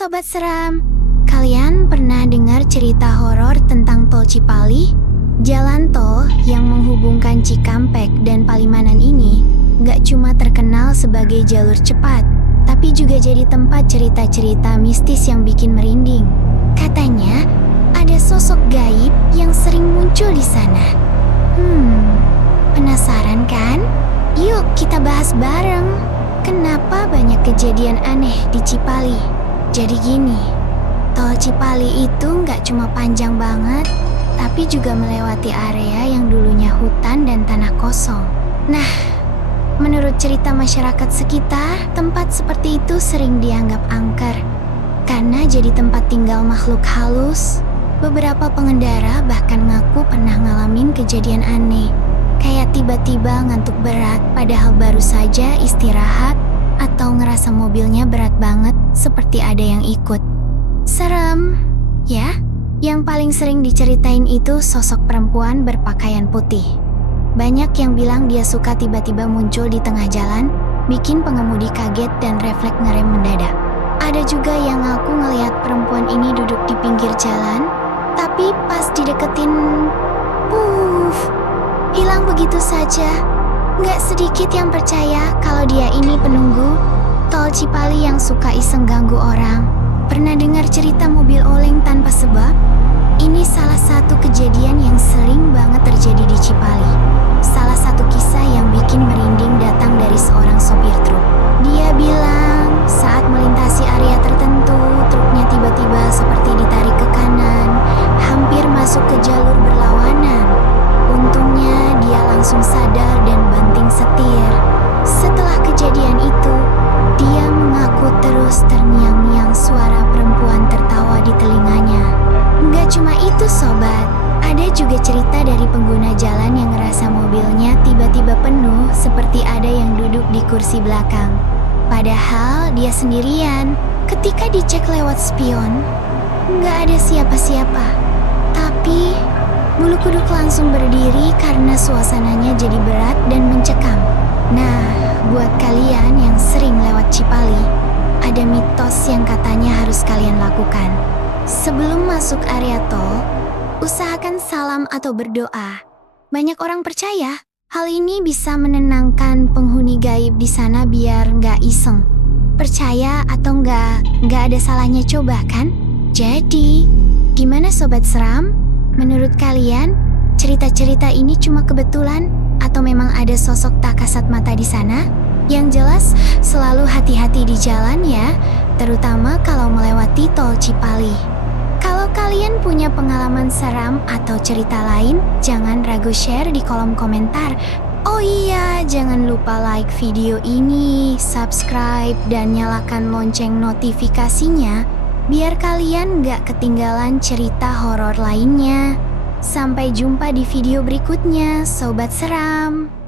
Sobat Seram, kalian pernah dengar cerita horor tentang Tol Cipali? Jalan tol yang menghubungkan Cikampek dan Palimanan ini gak cuma terkenal sebagai jalur cepat, tapi juga jadi tempat cerita-cerita mistis yang bikin merinding. Katanya, ada sosok gaib yang sering muncul di sana. Penasaran kan? Yuk kita bahas bareng. Kenapa banyak kejadian aneh di Cipali? Jadi gini, Tol Cipali itu nggak cuma panjang banget, tapi juga melewati area yang dulunya hutan dan tanah kosong. Nah, menurut cerita masyarakat sekitar, tempat seperti itu sering dianggap angker karena jadi tempat tinggal makhluk halus. Beberapa pengendara bahkan ngaku pernah ngalamin kejadian aneh, kayak tiba-tiba ngantuk berat padahal baru saja istirahat, atau ngerasa mobilnya berat banget seperti ada yang ikut. Serem, ya? Yang paling sering diceritain itu sosok perempuan berpakaian putih. Banyak yang bilang dia suka tiba-tiba muncul di tengah jalan, bikin pengemudi kaget dan refleks ngerem mendadak. Ada juga yang ngaku ngelihat perempuan ini duduk di pinggir jalan, tapi pas dideketin, hilang begitu saja. Nggak sedikit yang percaya kalau dia ini penunggu Tol Cipali yang suka iseng ganggu orang. Pernah dengar cerita mobil oleng tanpa sebab? Ini salah satu kejadian yang sering banget terjadi di Cipali. Salah satu kisah yang bikin merinding datang dari seorang sopir truk. Dia bilang saat melintasi area tertentu, truknya tiba-tiba seperti ditarik ke kanan, hampir masuk ke jalur berlawanan. Untungnya dia langsung sadar dan banting setir. Setelah kejadian itu, dia mengaku terus terngiang-ngiang suara perempuan tertawa di telinganya. Nggak cuma itu sobat, ada juga cerita dari pengguna jalan yang ngerasa mobilnya tiba-tiba penuh seperti ada yang duduk di kursi belakang. Padahal dia sendirian. Ketika dicek lewat spion, nggak ada siapa-siapa. Tapi bulu kuduk langsung berdiri karena suasananya jadi berat dan mencekam. Nah, buat kalian yang sering lewat Cipali, ada mitos yang katanya harus kalian lakukan. Sebelum masuk area tol, usahakan salam atau berdoa. Banyak orang percaya hal ini bisa menenangkan penghuni gaib di sana biar nggak iseng. Percaya atau nggak ada salahnya coba kan? Jadi, gimana Sobat Seram? Menurut kalian, cerita-cerita ini cuma kebetulan atau memang ada sosok tak kasat mata di sana? Yang jelas, selalu hati-hati di jalan ya, terutama kalau melewati Tol Cipali. Kalau kalian punya pengalaman seram atau cerita lain, jangan ragu share di kolom komentar. Oh iya, jangan lupa like video ini, subscribe, dan nyalakan lonceng notifikasinya biar kalian gak ketinggalan cerita horor lainnya. Sampai jumpa di video berikutnya, Sobat Seram.